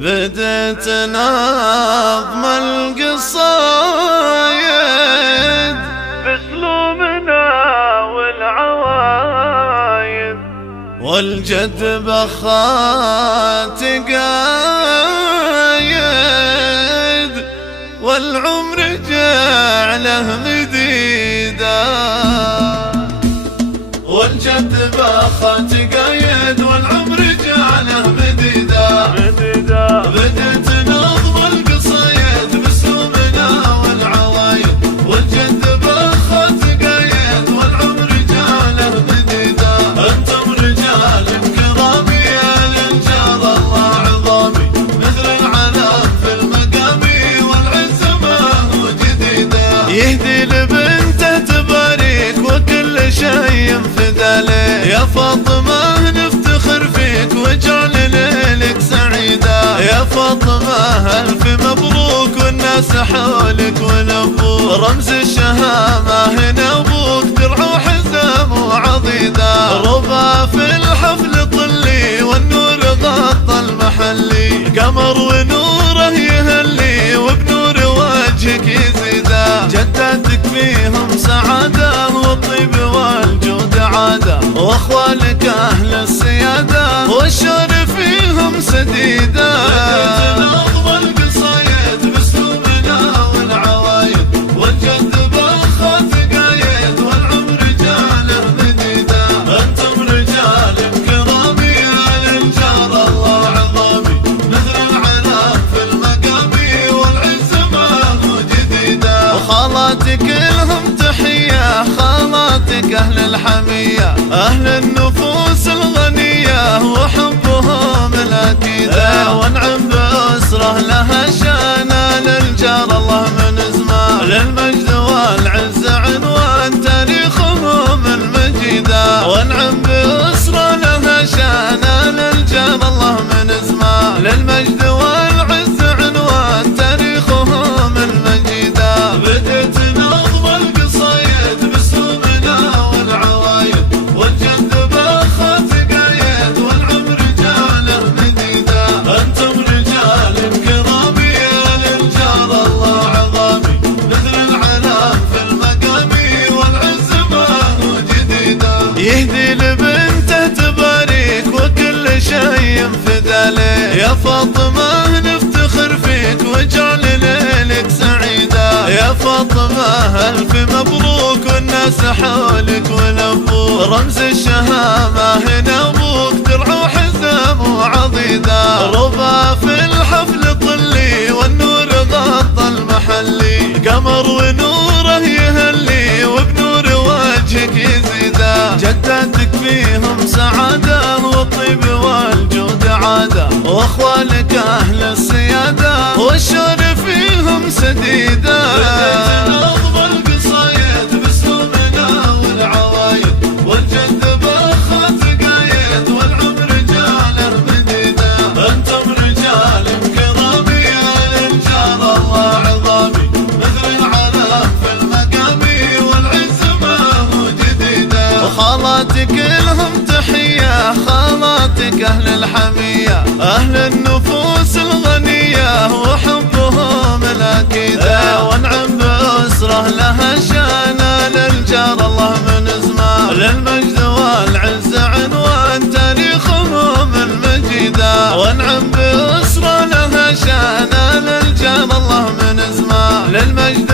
بديت نظم القصايد باسلوبنا والعوايد، والجد بخات قايد، والعمر جعله مديدا. والجد بخات قايد والعمر جعله مديدا. بديت نظم القصايد باسلوبنا والعوايد، والجد بخات قايد والعمر جعله مديدا. انتم رجال كرامي يا للجار الله عظامي، مثل العلم في المقام والعز ما هو جديدا. يهدي لبنته تباريك وكل شيء فدا لك، يا فاطمه نفتخر فيك واجعل ليلك سعيدا. يا فاطمه الف مبروك والناس حولك ولبوك، رمز الشهامه هنا ابوك درع وحزام وعضيدا. ربا في الحفل طلي والنور غطى المحلي، قمر ونوره يهلي وبنور وجهك يزيدا. جداتك فيهم سعاده والطيب والجود عاده، واخوالك اهل السياده والشر فيهم سديدا. بديت نظم القصايد باسلوبنا والعوايد، والجد بخات قايد والعمر جعله مديدا. انتم رجال كرامي يا للجار الله عظامي، مثل العلم في المقام والعز ما هو جديدا. وخالاتك لهم تحيه، خالاتك اهل الحميه، اهل النفوس الغنيه وحبهم الاكيده. وانعم باسره لها شانه للجار الله من زمان، للمجد والعز عنوان تاريخهم المجيده. وانعم باسره لها شانه للجار الله من زمان، للمجد والعز عنوان تاريخهم المجيده. بديت نظم القصايد باسلوبنا والعوايد، والجد بخات قايد والعمر جعله مديدا. انتم رجال كرامي يا للجار الله عظامي، مثل العلم في المقام والعز ما هو جديدا. يهدي لبنته تباريك وكل شيء فدا لك، يا فاطمه نفتخر فيك واجعل ليلك سعيدا. يا فاطمه الف مبروك والناس حولك ولبوك، رمز الشهامه هنا ابوك درع وحزام وعضيدا. ربا في الحفل طلي والنور غطى المحلي، قمر ونوره يهلي وبنور وجهك يزيدا. جداتك فيهم سعاده والطيب والجود عاده، واخوالك اهل السياده والشر فيهم سديدا. بديت نظم القصايد باسلوبنا والعوايد، والجد بخات قايد والعمر جعله مديدا. انتم رجال كرامي يا للجار الله عظامي، مثل العلم في المقام والعز ما هو جديدا. وخالاتك لهم تحيه، خالاتك اهل الحميه، اهل النفوس الغنيه وحبهم الاكيده. وانعم باسره لها شانه للجار الله من زمان، للمجد والعز عنوان تاريخهم المجيده. وانعم باسره لها شانه للجار الله من زمان، للمجد